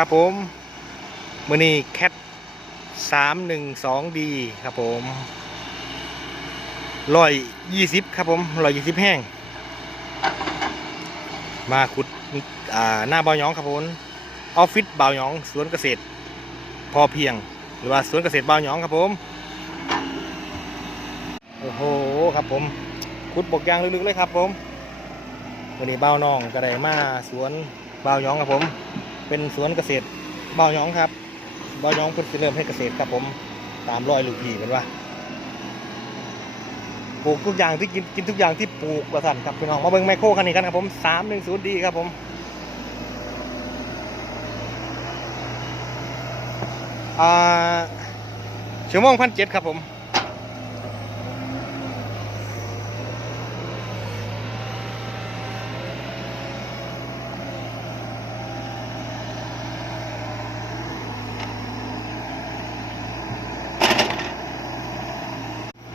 ครับผมมือนี้แคทสามหนึ่งสองดีครับผมร้อยยี่สิบครับผมร้อยยี่สิบแห้ง มาขุดอ่าหน้าเบาหยองครับผมออฟฟิศเบาหยองสวนเกษตร พอเพียง หรือว่าสวนเกษตรเบาหยองครับผมโอ้โหครับผมขุดบกยางลึกๆเลยครับผมวันนี้เบาน้องก็ได้มาสวนเบาหยองครับผม เป็นสวนเกษตรเบาหยองครับเบาหยองเพิ่นสิเริ่มให้เกษตรครับผมตามรอยลูกพี่เป็นว่าปลูกทุกอย่างที่กินกินทุกอย่างที่ปลูกประสันครับพี่น้องมาเบิ่งไมโครคันนี้กันครับผมสามหนึ่งศูนย์ดีครับผมอ่าชั่วโมงพันเจ็ดครับผม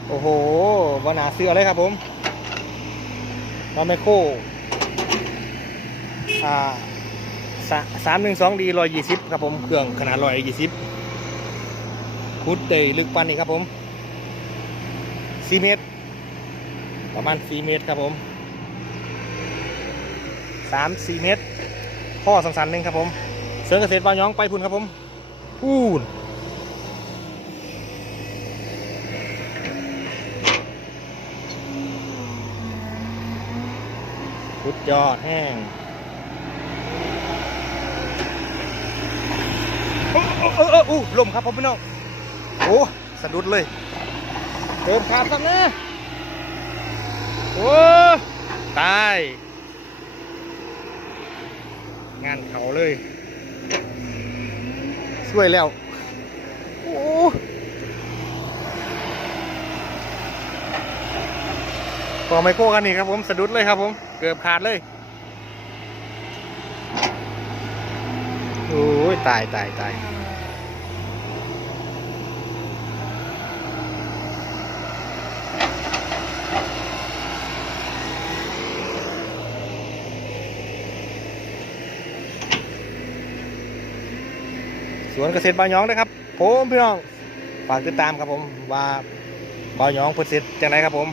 โอ้โหวานาเสือเลยครับผมมาไมโครอ่าสามหนึ่งสองดีร้อยยี่สิบครับผมเครื่องขนาดร้อยยี่สิบคุดเตยลึกปันนี่ครับผมสี่เมตร ประมาณสี่เมตรครับผมสามสี่เมตร ข้อสันๆหนึ่งครับผม เสริมเกษตรบางย้องไปพุ่นครับผมพู นพุดยอดแห้งโอ้โอ้โอ้โอ้อู้ลมครับผมพี่น้อง โอ้สะดุดเลย เติมขาดสักนะโอ้ตาย งานเขาเลยช่วยแล้ว โอ้ต่อไมโครกันนี่ครับผม สะดุดเลยครับผม เกือบขาดเลยโอ้ยตายตายตายสวนเกษตรบายองนะครับ ผมพี่น้องฝากติดตามครับผมว่าบายองเพิ่นเสร็จจังไรครับผม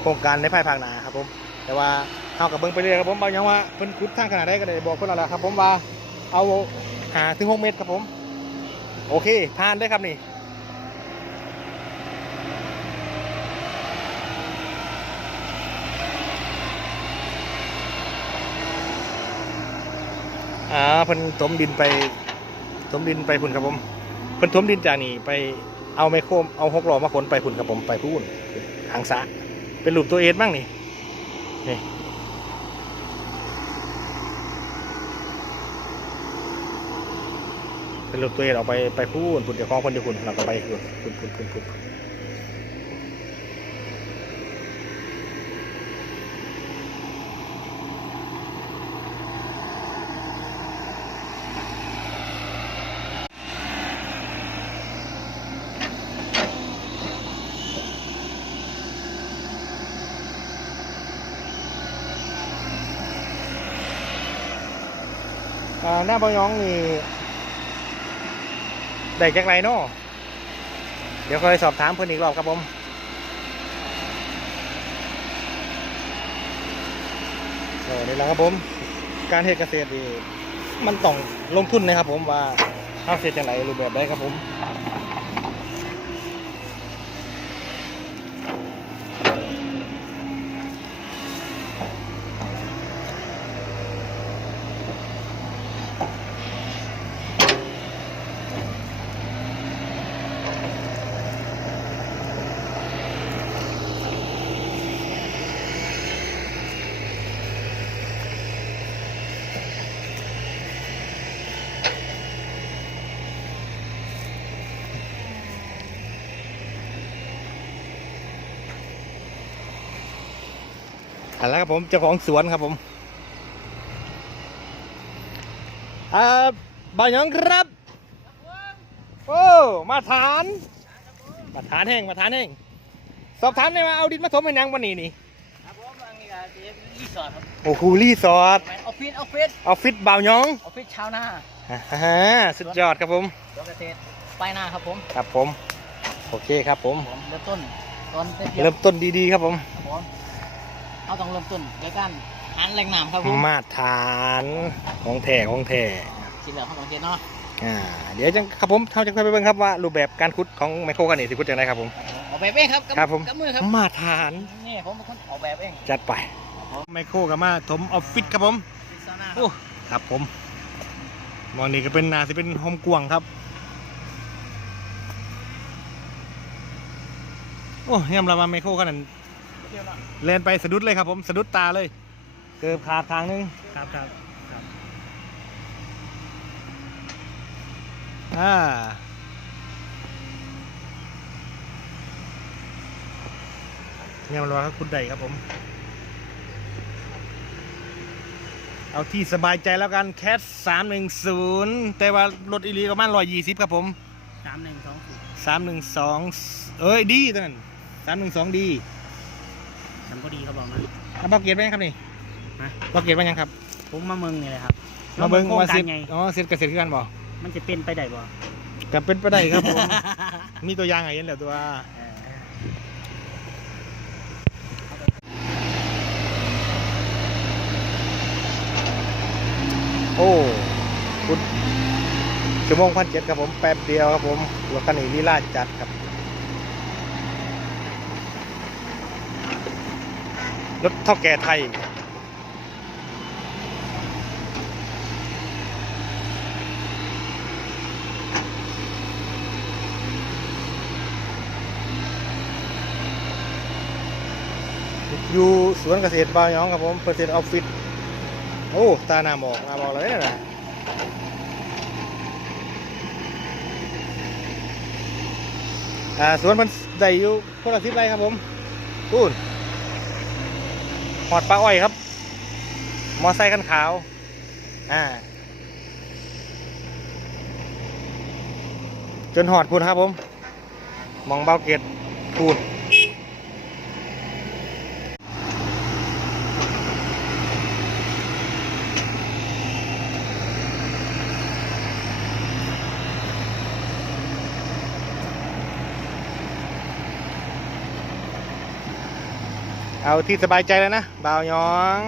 โครงการในภายภาคหน้าครับผม แต่ว่าเฮากับเบิ่งไปเรื่อยครับผมบานยองว่าเพิ่นขุดทางขนาดใดก็ได้บอกเพิ่นแล้วล่ะครับ ผมว่าเอาหาถึง6เมตรครับผม โอเคผ่านได้ครับนี่อ่าเพิ่นถมดินไปถมดินไปพุ่นครับผมเพิ่นถมดินจากนี่ไปเอาไมโครเอาหกล้อมาขนไปพุ่นครับผมไปพุ่นทางสะเป็นรูปตัวเอสบ้างนี่ นี่เป็นรูปตัวเองออกไปไปพุ่นพุ่นเดี๋ยวคล้องคนเดียวพุ่นเราก็ไปพุ่นพุ่นพุ่นพุ่นพุ่น หน้าบอยองนี่ได้จากไรเนาะเดี๋ยวคอยสอบถามเพิ่นอีกรอบครับผมเออนี่แหละครับผม การเฮ็ดเกษตรดีมันต้องลงทุนนะครับผมว่าข้าเสร็จจังไรรูปแบบได้ครับผม อันแล้วครับผมเจ้าของสวนครับผมอ่าบ่าวหยองครับ โอ้มาฐาน มาฐานแห้งมาฐานแห้งสอบถามได้มาเอาดินมาถมเป็นยังวันนี้นี่ครับผมอันนี้ก็รีสอร์ทครับโอ้โหรีสอร์ทแมนออฟฟิศออฟฟิศออฟฟิศบ่าวหยองออฟฟิศชาวนาออ่าฮะสุดยอดครับผมสวนเกษตรป้ายหน้าครับผม ครับผม โอเคครับผมผมเริ่มต้นตอนเพียเริ่มต้นดีๆครับผมครับผม เราต้องเริ่มต้นด้วยการหันแหล่งน้ำครับผมมาตรฐานของแท้ของแท้สีเหลืองของสังเกตเนาะอ่าเดี๋ยวจังครับผมเขาจะค่อยไปเบิ่งครับว่ารูปแบบการขุดของไมโครกันนี่สิขุดอย่างไรครับผมออกแบบเองครับกัครับผมกับมือครับมาตรฐานนี่ผมเป็นคนออกแบบเองจัดไปไมโครกับมาถมออฟฟิศครับผมพิซซ่าหน้าโอ้ครับผมมองนี่ก็เป็นนาสิเป็นโฮมกวางครับโอ้ยำลามาไมโครขนาดเที่ยวหน่อย เลนไปสะดุดเลยครับผมสะดุดตาเลย เกือบขาดทางนึงครับครับครับอ่าเนี่ยมันว่าคุณใดครับผม เอาที่สบายใจแล้วกันแคสสามหนึ่งศูนย์แต่ว่ารถอีลีประมาณร้อยยี่สิบครับผมสามหนึ่งสองศูนย์สามหนึ่งสองเอ้ยดีตัวนั้นสามหนึ่งสองดี สัมพอดีเขาบอกมาเอาบอกเกียรติไหมครับนี่ฮะบอกเกียรติไหมยังครับผมมาเมืองนี่เลยครับมาเบิ้งโครงว่าการเสร็จไง อ๋อเสร็จเกษตรคือกันบ่มันจะเป็นไปได้บ่กับเป็นไปได้ครับผม มีตัวอย่างให้เห็นแล้วตัวโอ้คุณชั่วโมงพันเจ็ดครับผมแป๊บเดียวครับผมรถคันนี้ลีลาจัดครับ รถเท่าแก่ไทย อยู่สวนเกษตรบาวหยองครับผมเปอร์เซ็นต์ออฟฟิศโอ้ ตาหน้าหมอกหน้าบอกเลยนะอ่าสวนมันได้อยู่คนละสิบไรครับผมตูน หอดปลาอ้อยครับ มอไซค์คันขาว อ่า จนหอดคุณครับผม มองเบาเกตพูน เอาที่สบายใจแล้วนะบ่าวยอง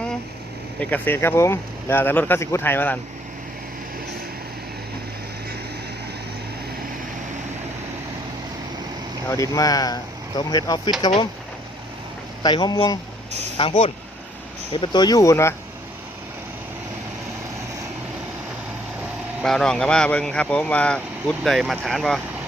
เอกเกษตรครับผมเดี๋ยวแต่รถเขาสิกุดไทยมาทันเอาดินมาสมเห็ดออฟฟิศครับผมใส่ห้อมวงทางพ่นนี่เป็นตัวยู่นะบ่าวน้องก็มาเบิ่งครับผมว่ากุดได้มาฐานป่พุด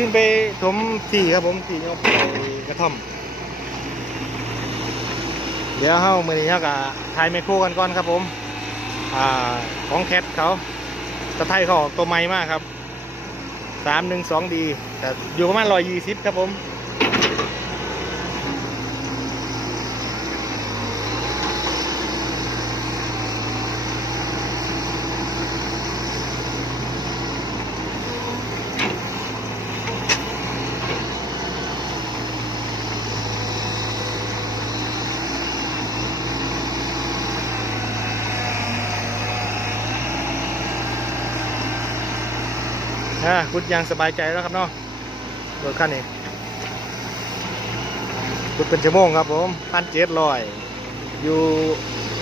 ดินไปถมที่ครับผมที่ยกไปกระท่อม เดี๋ยวเฮามือนี้เฮากับทายไมโครกันก่อนครับผมอ่าของแคทเขาตะไทยเขาออกตัวใหม่มากครับสามหนึ่งสองดีแต่อยู่ประมาณร้อยยี่สิบครับผม ฮะาขุดยางสบายใจแล้วครับเนาะรถขั้นนี้ขุดเป็นชั่วโมงครับผมพันเจ็ดลอย อยู่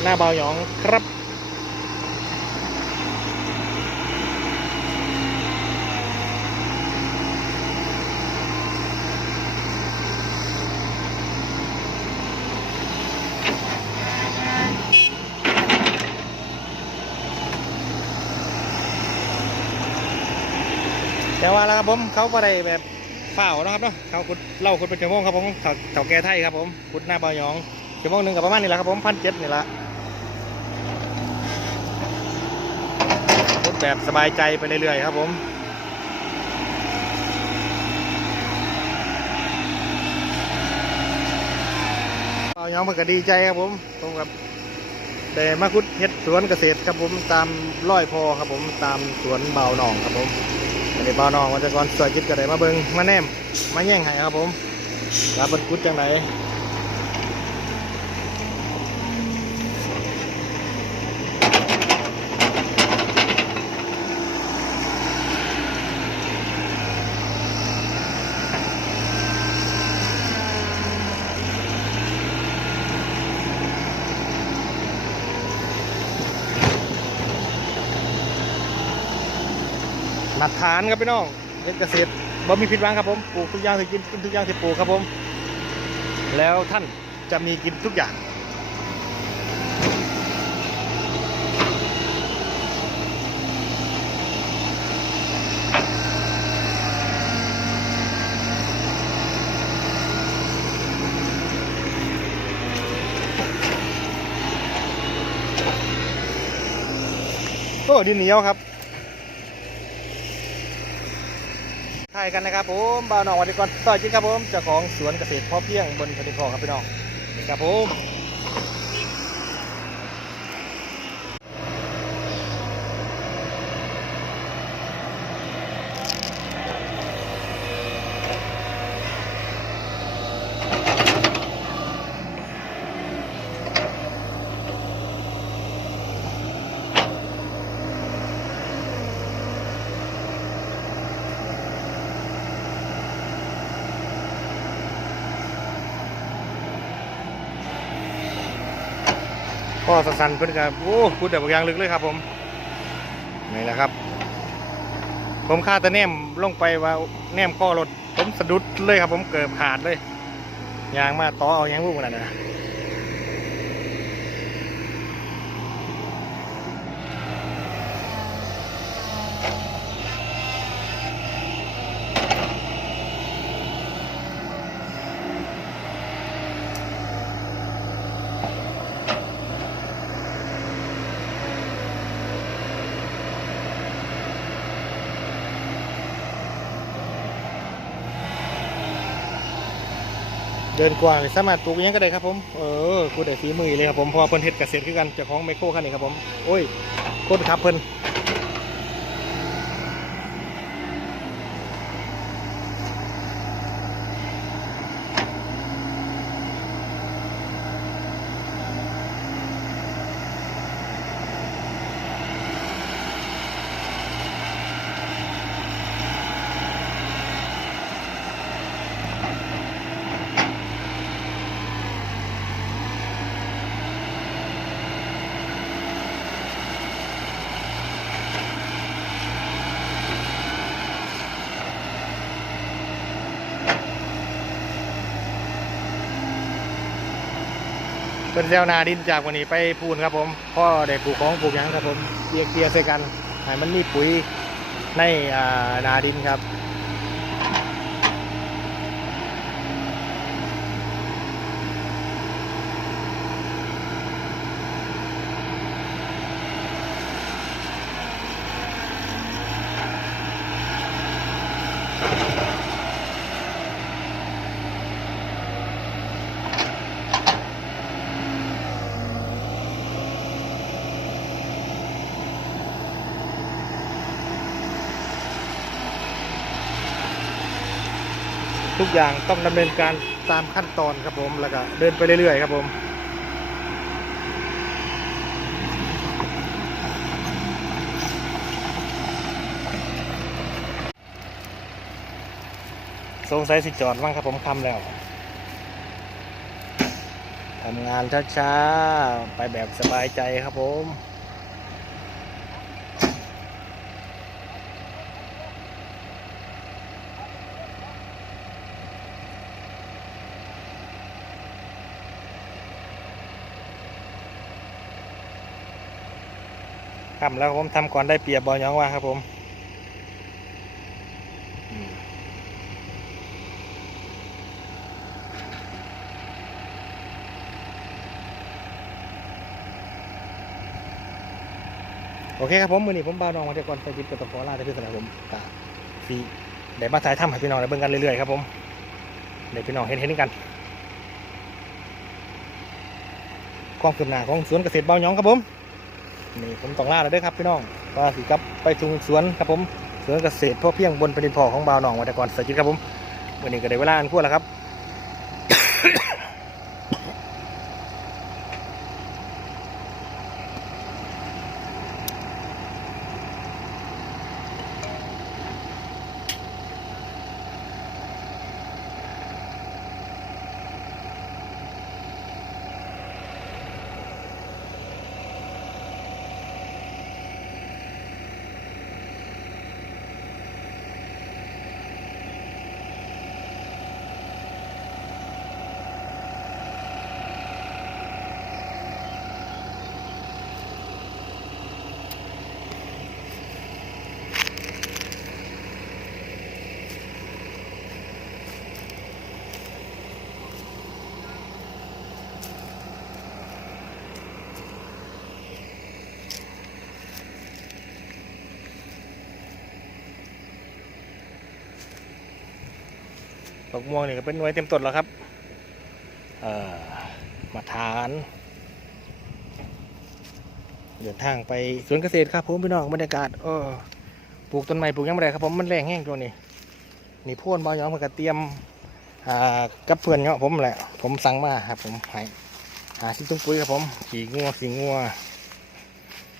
หน้าเบาหยองครับ แต่ว่าแล้วครับผมเขาก็ได้แบบเปล่านะครับเนาะเขาขุดเล่าขุดเป็นชั่วโมงครับผมเขาเขาแก่ไทยครับผมขุดหน้าเบาหยองชั่วโมงหนึ่งกับประมาณนี้แหละครับผมพันเจ็ดนี่แหละขุดแบบสบายใจไปเรื่อยๆครับผมเบาหยองเพิ่นก็ดีใจครับผมผมกับแต่มาขุดเฮ็ดสวนเกษตรครับผมตามร้อยพอครับผมตามสวนเบาหนองครับผม นี้บ่านน้องวันจะก่อนสวยจิตกระได้มาเบิงมาแนมมาแย่งให้ครับผมรับเป็นกุดจังไหน หลักฐานครับพี่น้องเฮ็ดเกษตรบ่มีผิดหวังครับผมปลูกทุกอย่างที่กินกินทุกอย่างที่ปลูกครับผม แล้วท่านจะมีกินทุกอย่างโอ้ดินเหนียวครับ ถ่ายกันนะครับผมบ่าวน้องวันดีก่อนต่อจริงครับผมเจ้าของสวนเกษตรพอเพียงบนพนดินทองครับพี่น้องนี่ครับผม พ่อสันๆเพิ่นครับโอ้พูดแต่บางอย่างลึกเลยครับผมนี่แหละครับ ผมคาแตะแนมลงไปว่าแนมข้อรถผมสะดุดเลยครับ ผมเกือบขาดเลยยางมาต่อเอายางลูกนั่นนะ เดินกว้างสามารถปลูกอิหยังก็ได้ครับผม เออกูได้ฝีมือเลยครับผมพอเพิ่นเฮ็ดเกษตรคือกันเจ้าของไมโครคันนี้ครับผม โอ้ยคนขับเพิ่น เป็นเซวนาดินจากวันนี้ไปพูนครับผมพ่อได้ปลูกของปลูกยังครับผมเกียวเกียวใส่กันให้มันมีปุ๋ยในนาดินครับ ทุกอย่างต้องดำเนินการตามขั้นตอนครับผมแล้วก็เดินไปเรื่อยๆครับผมสงสัยสิจอดบ้างครับผมคำแล้วทำงานช้าๆ ไปแบบสบายใจครับผม ทำแล้วครับผมทำก่อนได้เปรียบบอลยองว่าครับผมโอเคครับผมมือนี้ผมบ่าน้องมาเที่ยวก่อนไปจิบกับตะขอลาที่พี่สนามผมกะสีเดี๋ยวมาถ่ายทำให้พี่น้องได้เบิ่งกันเรื่อยๆครับผมเดี๋ยวพี่น้องเห็นเห็นกันความคืบหน้าของสวนเกษตรบ่าวยองครับผม นี่ผมต้องลาแล้วเด้อครับพี่น้องมาสิครับไปทุงสวนครับผมสวนเกษตรพ่อเพียงบนแผ่นดินพอของบ่าวหนองวัตกรสจิตครับผมวันนี้ก็ได้เวลาอันควรแล้วครับ ดอกม่วงนี่ก็เป็นหน่วยเต็มต้นแล้วครับมาทานเดินทางไปสวนเกษตรครับผมพี่น้องบรรยากาศเออปลูกต้นไม้ปลูกยังไม่ได้ครับผมมันแรงแห้งตัวนี้นี่พ่นบอยองมันก็เตรียมอ่ากับเพื่อนเนาะผมแหละ ผมสั่งมาครับผมให้หาชิ้นตุ้งปุ๋ยครับผมขี่งัวสีงัว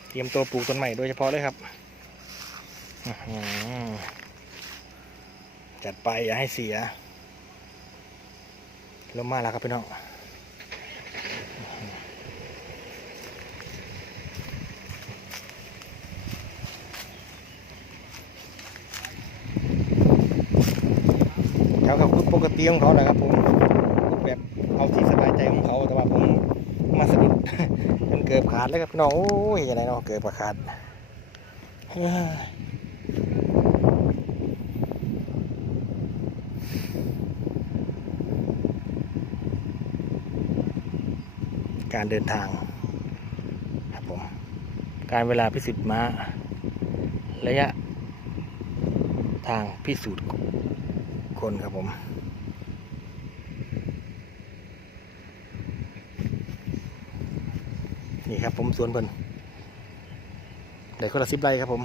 เตรียมตัวปลูกต้นไม้โดยเฉพาะเลยครับอ๋อจัดไปอย่าให้เสีย ลมมาแล้วครับพี่น้องเขากับปกติของเขาแหละครับผมแบบเอาที่สบายใจของเขาแต่ว่าผมมาสะดุดมันเกือบขาดเลยครับพี่น้องโอ้ยอะไรเนาะเกือบขาดเฮ้ย การเดินทางครับผมการเวลาพิสิทธิ์ม้า ระยะทางพิสูจน์คนครับผมนี่ครับผมสวนเพิ่นได้คนละสิบไร่ครับผม